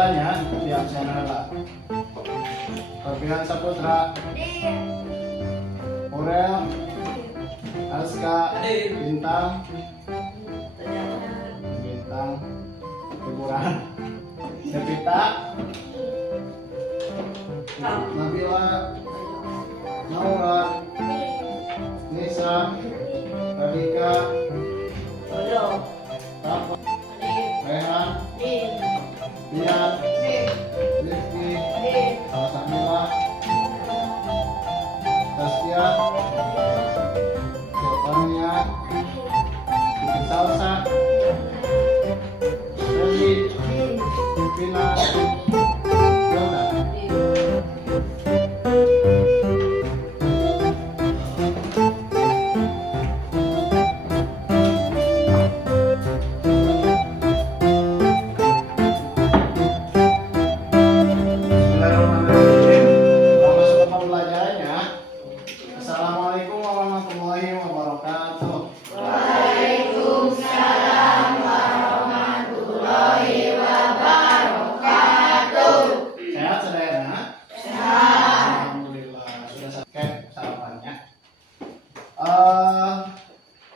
Tanya di absen lah. Fabian Saputra, Aurel, Aska, Bintang, Hiburan, Devita, Nabila, Naura, Nisa, Radika, Rafa, Rehan, Dian, Rifki, Alhamdulillah, Tasya, Stefania, Salsa, Feli, Vina, Yona.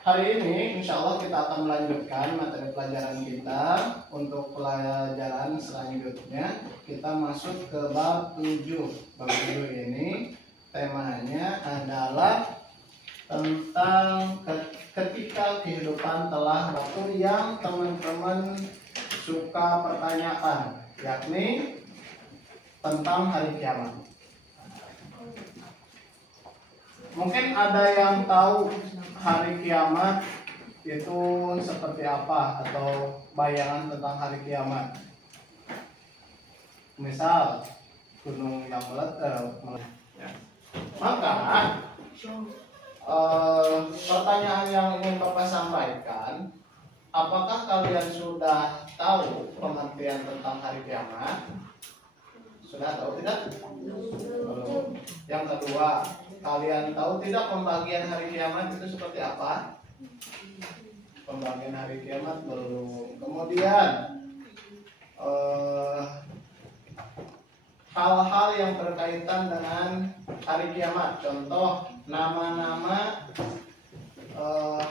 Hari ini insya Allah kita akan melanjutkan materi pelajaran kita. Untuk pelajaran selanjutnya kita masuk ke bab 7. Bab 7 ini temanya adalah tentang ketika kehidupan telah berakhir, yang teman-teman suka pertanyakan, yakni tentang hari kiamat. Mungkin ada yang tahu hari kiamat itu seperti apa, atau bayangan tentang hari kiamat. Misal gunung yang meletus. Maka pertanyaan yang ingin Bapak sampaikan, apakah kalian sudah tahu pengertian tentang hari kiamat? Sudah tahu tidak? Belum. Yang kedua, kalian tahu tidak pembagian hari kiamat itu seperti apa? Pembagian hari kiamat belum. Kemudian hal-hal yang berkaitan dengan hari kiamat, contoh nama-nama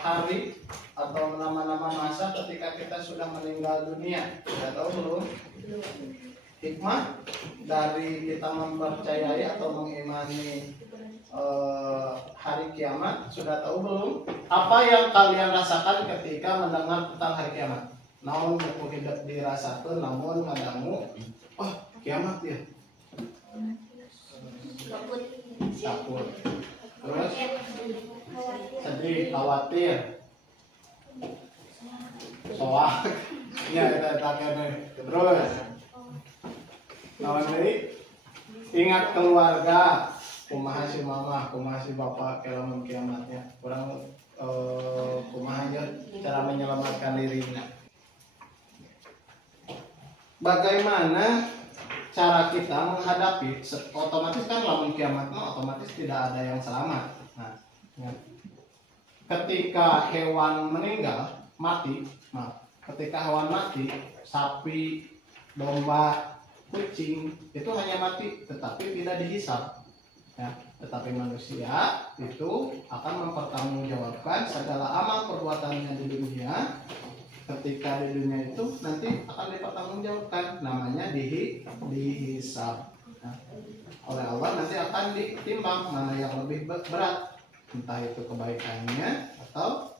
hari atau nama-nama masa ketika kita sudah meninggal dunia. Sudah tahu belum? Hikmah dari kita mempercayai atau mengimani hari kiamat sudah tahu belum? Apa yang kalian rasakan ketika mendengar tentang hari kiamat? Namun buku hidup dirasakan, namun ngadangu, oh kiamat ya. Takut. Terus sedih, khawatir, soak. Ya kita takutnya. Terus nawan deui ingat keluarga, kumaha si mama, kumaha si bapak kelamun kiamatnya. Kurang kumaha aja cara menyelamatkan dirinya. Bagaimana cara kita menghadapi? Otomatis kan lamun kiamat otomatis tidak ada yang selamat. Nah, ketika hewan meninggal, mati, ketika hewan mati, sapi, domba, kucing itu hanya mati, tetapi tidak dihisab. Ya, tetapi manusia itu akan mempertanggungjawabkan segala amal perbuatannya di dunia. Ketika di dunia itu nanti akan dipertanggungjawabkan, namanya dihisab. Nah, oleh Allah nanti akan ditimbang mana yang lebih berat, entah itu kebaikannya atau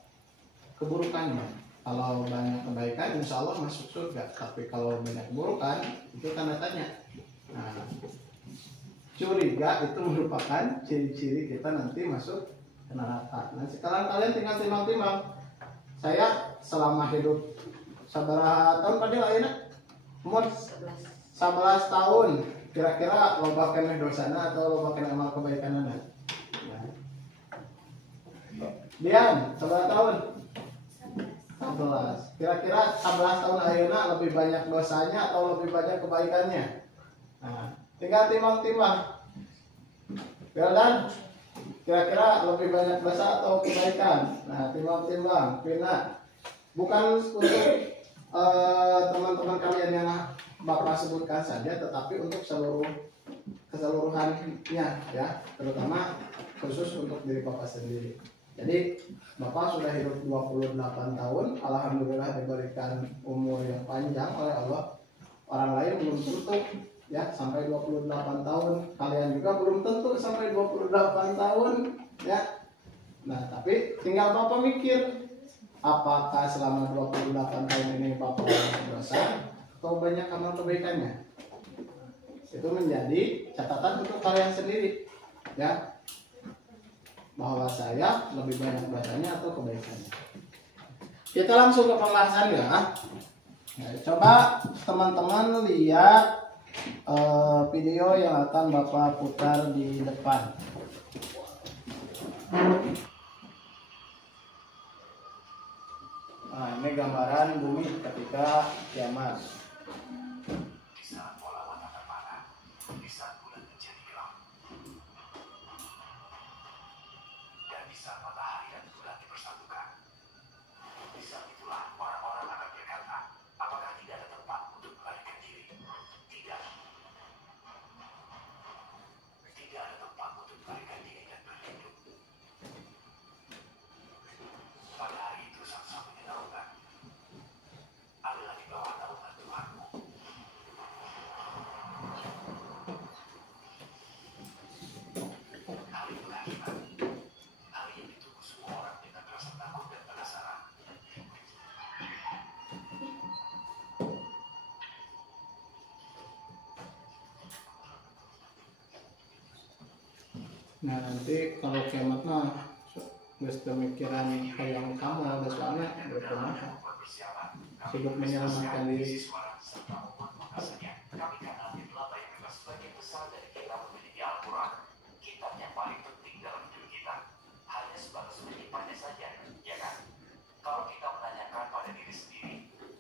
keburukannya. Kalau banyak kebaikan, insya Allah masuk surga. Tapi kalau banyak keburukan, itu tanda tanya. Nah, curiga itu merupakan ciri-ciri kita nanti masuk ke neraka. Nah, sekarang kalian tinggal timbang-timbang. Saya selama hidup sabaraha tahun pada lainnya? Umur 11 tahun. Kira-kira loba keneh dosana atau loba keneh amal kebaikanana? Dian, 11 tahun. 11. Kira-kira 11 tahun ayeuna lebih banyak dosanya atau lebih banyak kebaikannya? Nah, tinggal timbang-timbang. Beldan, kira-kira lebih banyak dosa atau kebaikan? Nah, timbang-timbang. Pina, bukan untuk teman-teman kalian yang Bapak sebutkan saja, tetapi untuk keseluruhannya ya, terutama khusus untuk diri Bapak sendiri. Jadi Bapak sudah hidup 28 tahun, alhamdulillah diberikan umur yang panjang oleh Allah. Orang lain belum tentu ya sampai 28 tahun, kalian juga belum tentu sampai 28 tahun ya. Nah, tapi tinggal Bapak mikir, apakah selama 28 tahun ini Bapak banyak dosa atau banyak amal kebaikannya. Itu menjadi catatan untuk kalian sendiri ya, bahwa saya lebih banyak dosanya atau kebaikannya. Kita langsung ke pembahasan ya. Nah, coba teman-teman lihat video yang akan Bapak putar di depan. Nah, ini gambaran bumi ketika kiamat. Nah, nanti kalau kiamat mah geus pemikiran hayang kamu geus soalna berkumaha sibuk menyelamatkan diri.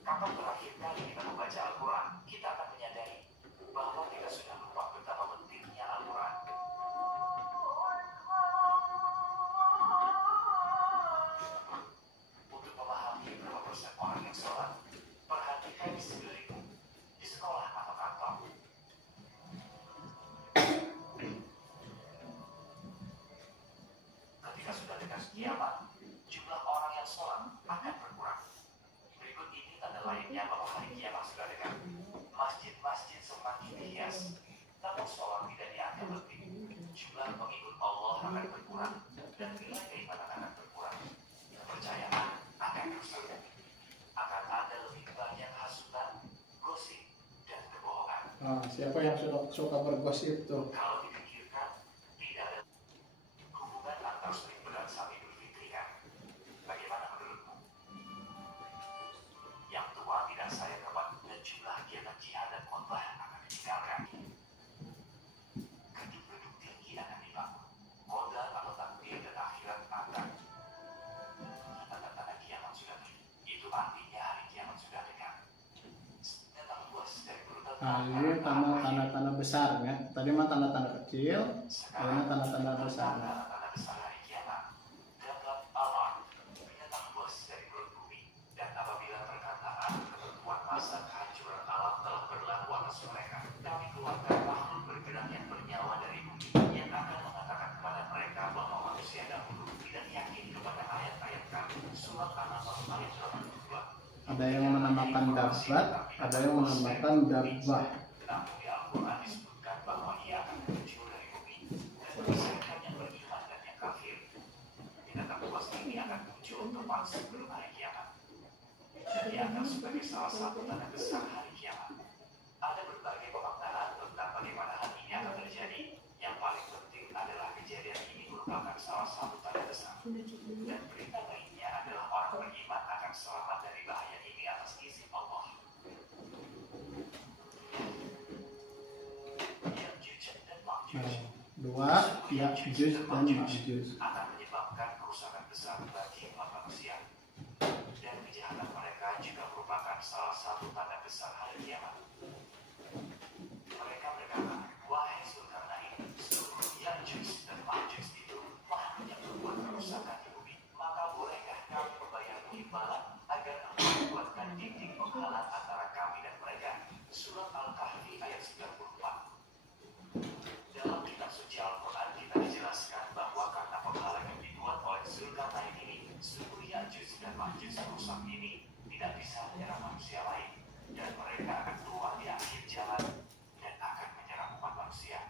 Kapan terakhir kali kita membaca Al-Quran, kita akan menyadari bahwa kita sudah lupa betapa pentingnya Al-Quran. Untuk memahami berapa persen orang yang sholat, perhatikan di sekelilingmu, di sekolah atau kantor. Ketika sudah dekat kiamat, jumlah orang yang sholat akan berkurang. Berikut ini tanda lainnya bahwa hari kiamat sudah dekat. Masjid-masjid semakin dihias, namun sholat tidak dianggap penting. Jumlah pengikut Allah akan berkurang dan nilai keimanan akan berkurang. Kepercayaan akan rusak. Akan ada lebih banyak hasutan, gosip, dan kebohongan. Nah, siapa yang suka bergosip tuh? Kalau dipikirkan, tidak ada hubungan antar sering berat saat Idul Fitri kan? Bagaimana menurutmu? Yang tua tidak sayang kawan dan jumlah kegiatan jihad dan khotbah akan ditinggalkan. Gedung-gedung tinggi akan dibangun. Qadar atau takdir dan akhirat akan. Tanda-tanda kiamat sudah dekat. Itu artinya hari kiamat sudah dekat. Datang luas dari berutan. Nah, ini tanda-tanda besar ya. Tadi mah tanda-tanda kecil, sekarang tanda-tanda besar. Tanda-tanda besar hari kiamat. Dapat alam, binatang buas dari perut bumi. Dan apabila perkataan ketentuan masa kehancuran alam telah berlaku atas mereka, kami keluarkan makhluk bergerak yang bernyawa dari bumi yang akan mengatakan kepada mereka bahwa manusia dahulu tidak yakin kepada ayat-ayat kami. Surat An-Nahl ayat 82. Ada yang menamakan dabbat, ada yang menamakan dabbah. Namun di Al-Quran disebutkan bahwa ia akan muncul dari bumi dan menyelesaikan yang beriman dan yang kafir. Binatang buas ini akan muncul tepat sebelum hari kiamat. Dan dianggap sebagai salah satu tanda besar hari kiamat. Ada berbagai pemaknaan tentang bagaimana hal ini akan terjadi. Yang paling penting adalah kejadian ini merupakan salah satu tanda besar. Dan berita lainnya adalah orang beriman akan selamat dari bahaya ini atas izin Allah. Dua, Ya'juj dan Ma'juj. Akan menyebabkan kerusakan besar bagi umat manusia. Dan kejahatan mereka juga merupakan salah satu tanda besar hari kiamat. Mereka berkata, wahai Zulkarnain, seluruh Ya'juj dan Ma'juj itu makhluk yang membuat kerusakan di bumi. Maka bolehkah kami membayar imbalan agar kami membuatkan dinding penghalang antara kami dan mereka? Surat masjid rusak ini tidak bisa menyerang manusia lain, dan mereka akan keluar di akhir jalan dan akan menyerang umat manusia.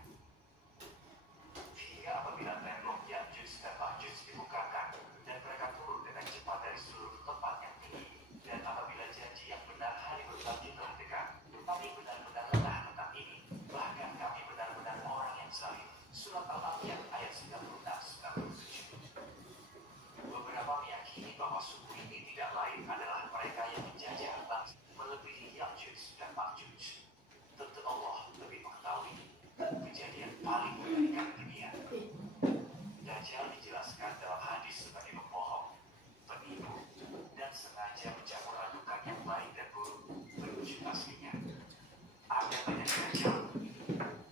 Hingga apabila tembok Ya'juj dan Ma'juj dibukakan dan mereka turun dengan cepat dari seluruh tempat yang tinggi, dan apabila janji yang benar hari berbagi telah dekat, kami benar-benar lemah tentang ini, bahkan kami benar-benar orang yang zalim. Surat Al-Anbiya ayat 96-97. Beberapa meyakini bahwa suku ini tidak lain adalah mereka yang menjajah bangsa melebihi Ya'juj dan Ma'juj. Tentu Allah lebih mengetahui kejadian paling mengerikan dunia. Dajjal dijelaskan dalam hadis sebagai pembohong, penipu, dan sengaja mencampur adukan yang baik dan buruk berwujud aslinya. Ada banyak dajjal.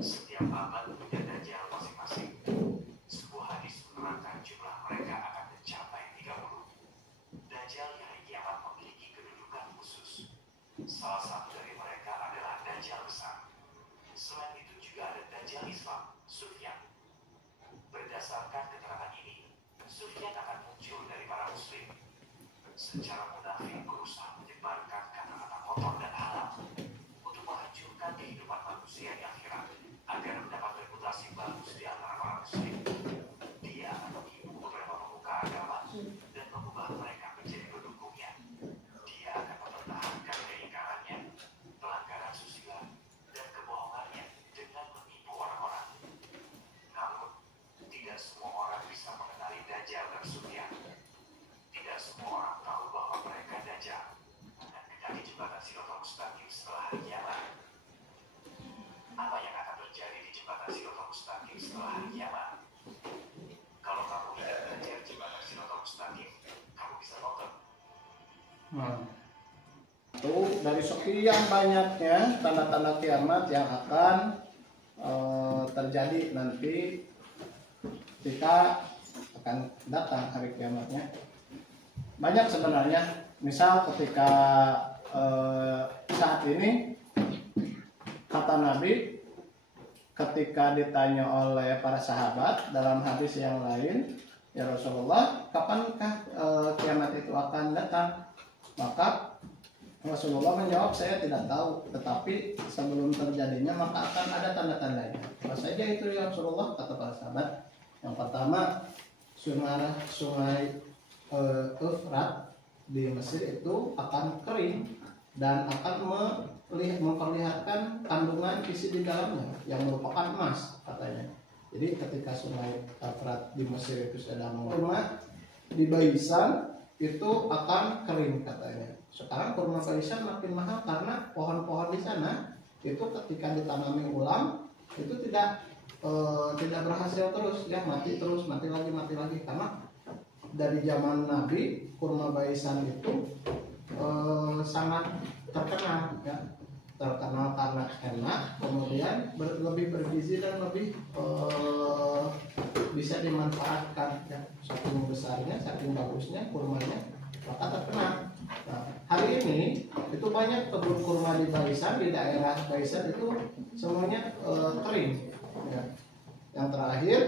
Setiap abad punya dajjal masing-masing. Sebuah hadis menerangkan jumlah mereka akan mencapai 30. Dajjal di hari kiamat memiliki kedudukan khusus. Salah satu dari mereka adalah dajjal besar. Selain itu juga ada dajjal Islam, Sufyan. Berdasarkan keterangan ini, Sufyan akan muncul dari para muslim. Secara munafik berusaha menyebarkan kata-kata kotor dan haram untuk menghancurkan kehidupan manusia di akhirat agar mendapat reputasi bagus di antara para muslim. Dia akan menipu beberapa pemuka agama dan mengubah mereka menjadi pendukungnya. Dia akan mempertahankan keingkarannya, pelanggaran susila, dan kebohongannya dengan menipu orang-orang. Namun, tidak semua orang bisa mengenali Dajjal dan Sufyan. Tidak semua orang tahu bahwa mereka Dajjal akan mendaki jembatan Siratal Mustaqim setelah hari kiamat. Apa yang akan terjadi di jembatan Siratal Mustaqim setelah hari kiamat? Kalau kamu tidak belajar jembatan Siratal Mustaqim, kamu bisa nonton. Itu dari sekian banyaknya tanda-tanda kiamat yang akan terjadi nanti ketika akan datang hari kiamatnya. Banyak sebenarnya. Misal ketika saat ini kata Nabi ketika ditanya oleh para sahabat dalam hadis yang lain, ya Rasulullah, kapankah kiamat itu akan datang? Maka Rasulullah menjawab, saya tidak tahu, tetapi sebelum terjadinya maka akan ada tanda-tandanya. Apa saja itu ya Rasulullah? Kata para sahabat. Yang pertama, sungai Efrat di Mesir itu akan kering dan akan memperlihatkan kandungan isi di dalamnya yang merupakan emas katanya. Jadi ketika sungai Efrat di Mesir itu sedang kurma di Baisan itu akan kering katanya. Sekarang kurma Baisan makin mahal karena pohon-pohon di sana itu ketika ditanami ulang itu tidak berhasil terus, ya mati terus, mati lagi karena dari zaman Nabi kurma Baisan itu sangat terkenal, ya terkenal karena enak, kemudian lebih bergizi dan lebih bisa dimanfaatkan, ya saking besarnya, saking bagusnya kurmanya maka terkenal. Nah, hari ini itu banyak kebun kurma di Baisan, di daerah Baisan itu semuanya kering, ya. Yang terakhir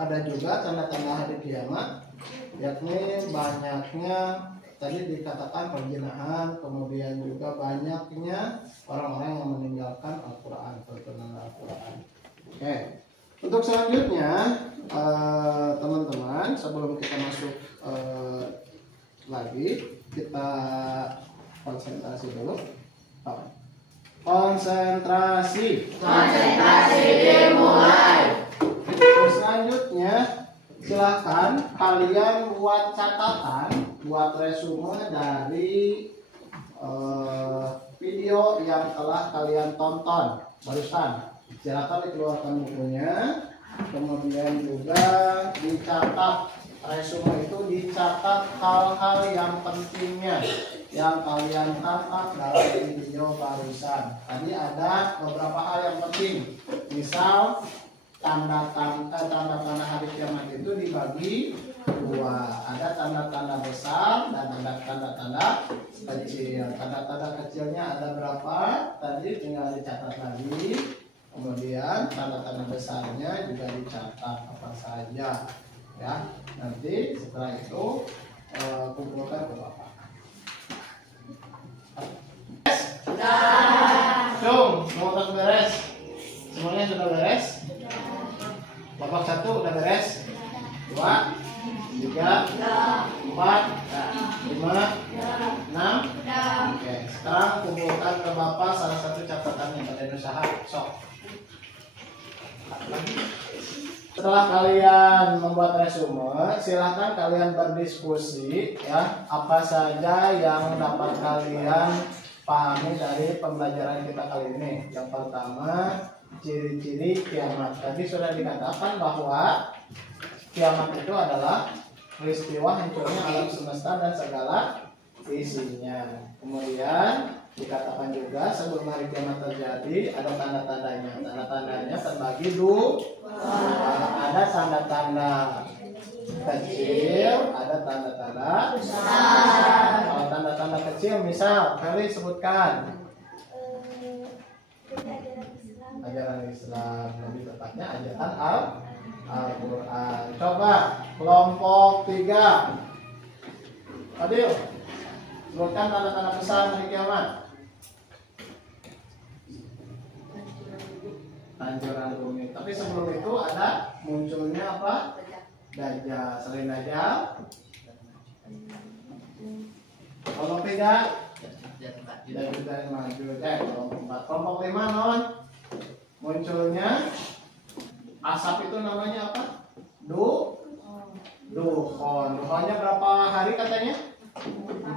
ada juga tanda-tanda hari kiamat, yakni banyaknya tadi dikatakan perjinahan, kemudian juga banyaknya orang-orang yang meninggalkan Al-Quran, perkenalan Al-Quran. Oke, untuk selanjutnya teman-teman, sebelum kita masuk lagi, kita konsentrasi dulu. Konsentrasi dimulai. Selanjutnya silahkan kalian buat catatan, buat resume dari video yang telah kalian tonton barusan. Silakan dikeluarkan bukunya, kemudian juga dicatat resume itu, dicatat hal-hal yang pentingnya yang kalian tangkap dalam video barusan. Tadi ada beberapa hal yang penting, misal tanda-tanda hari kiamat itu dibagi dua, ada tanda-tanda besar dan ada tanda-tanda kecil. Tanda-tanda kecilnya ada berapa? Tadi tinggal dicatat lagi. Kemudian tanda-tanda besarnya juga dicatat apa saja, ya. Nanti setelah itu kumpulkan ke Bapak. Semua tas beres. Semuanya sudah beres. Babak 1 udah beres. 2, 3, 4, 5, 6. Oke, sekarang kumpulkan ke Bapak salah satu catatan yang kalian usaha. Sok. Setelah kalian membuat resume, silahkan kalian berdiskusi ya, apa saja yang dapat kalian pahami dari pembelajaran kita kali ini. Yang pertama, ciri-ciri kiamat. Tadi sudah dikatakan bahwa kiamat itu adalah peristiwa hancurnya alam semesta dan segala isinya. Kemudian dikatakan juga sebelum hari kiamat terjadi ada tanda-tandanya. Tanda-tandanya terbagi dua. Ada tanda-tanda kecil, ada tanda-tanda besar. Kalau tanda-tanda kecil, misal, Feli sebutkan. Ajaran Islam, lebih tepatnya ajaran Al-Quran. Coba kelompok 3. Adil, sebutkan tanda-tanda besar hari kiamat. Hancuran bumi. Tapi sebelum itu ada munculnya apa? Dajjal. Selain Dajjal, kelompok 3 tidak juga maju. Kelompok 4. Kelompok 5 non munculnya asap itu namanya apa? Dukhon. Dukhonnya berapa hari katanya? 40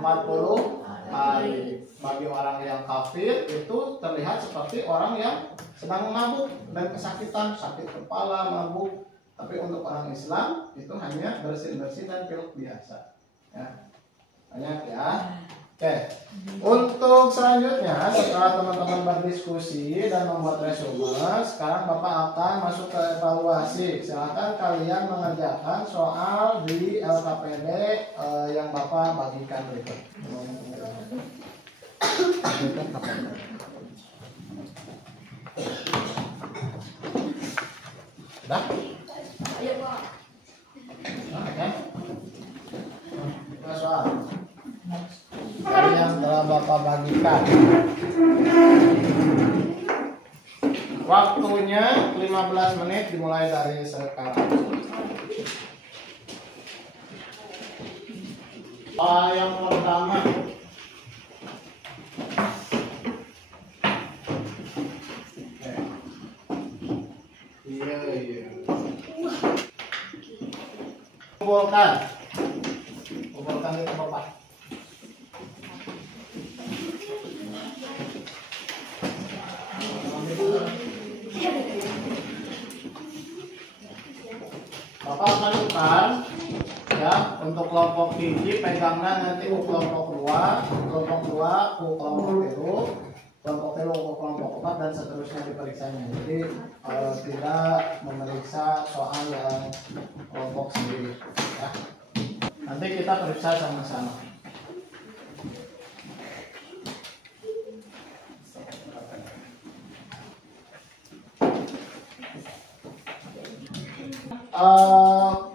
hari. Bagi orang yang kafir itu terlihat seperti orang yang sedang mabuk dan kesakitan, sakit kepala, mabuk. Tapi untuk orang Islam itu hanya bersin-bersin dan pilek biasa. Ya. Banyak ya. Oke. Untuk selanjutnya setelah teman-teman berdiskusi dan membuat resume, sekarang Bapak akan masuk ke evaluasi. Silakan kalian mengerjakan soal di LKPD yang Bapak bagikan berikut. Sudah? Ayo, Pak. Oke. Kita soal. Dari yang telah Bapak bagikan. Waktunya 15 menit dimulai dari sekarang. Yang pertama, kumpulkan itu Bapak. Bapak akan tukar ya, untuk kelompok tinggi pegangnya nanti kelompok 2, kelompok 2 kelompok biru, kelompok biru kelompok 4 dan seterusnya diperiksanya. Jadi tidak memeriksa soal yang kelompok sendiri ya. Nanti kita periksa sama-sama.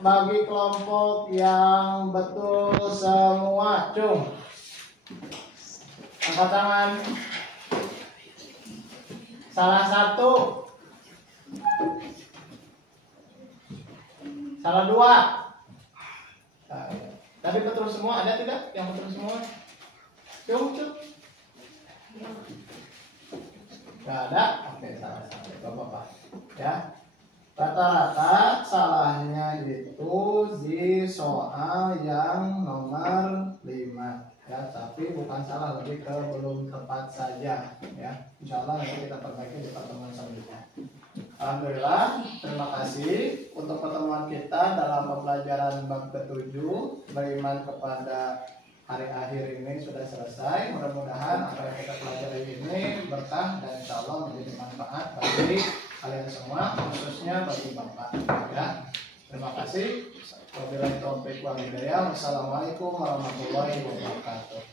Bagi kelompok yang betul semua, cung, angkat tangan. Salah satu, salah 2. Tapi betul semua, ada tidak yang betul semua? Cung. Gak ada? Oke, salah satu. Gak apa-apa ya. Rata-rata salahnya itu di soal yang nomor 5 ya, tapi bukan salah, lebih ke belum tepat saja ya. Insya Allah nanti kita perbaiki di pertemuan selanjutnya. Alhamdulillah, terima kasih untuk pertemuan kita dalam pembelajaran bab ke-7 beriman kepada hari akhir ini sudah selesai. Mudah-mudahan apa yang kita pelajari ini berkah dan insya Allah menjadi manfaat bagi kalian semua, khususnya bagi Bapak ya. Terima kasih. Wabillahi taufiq wal hidayah. Wassalamualaikum warahmatullahi wabarakatuh.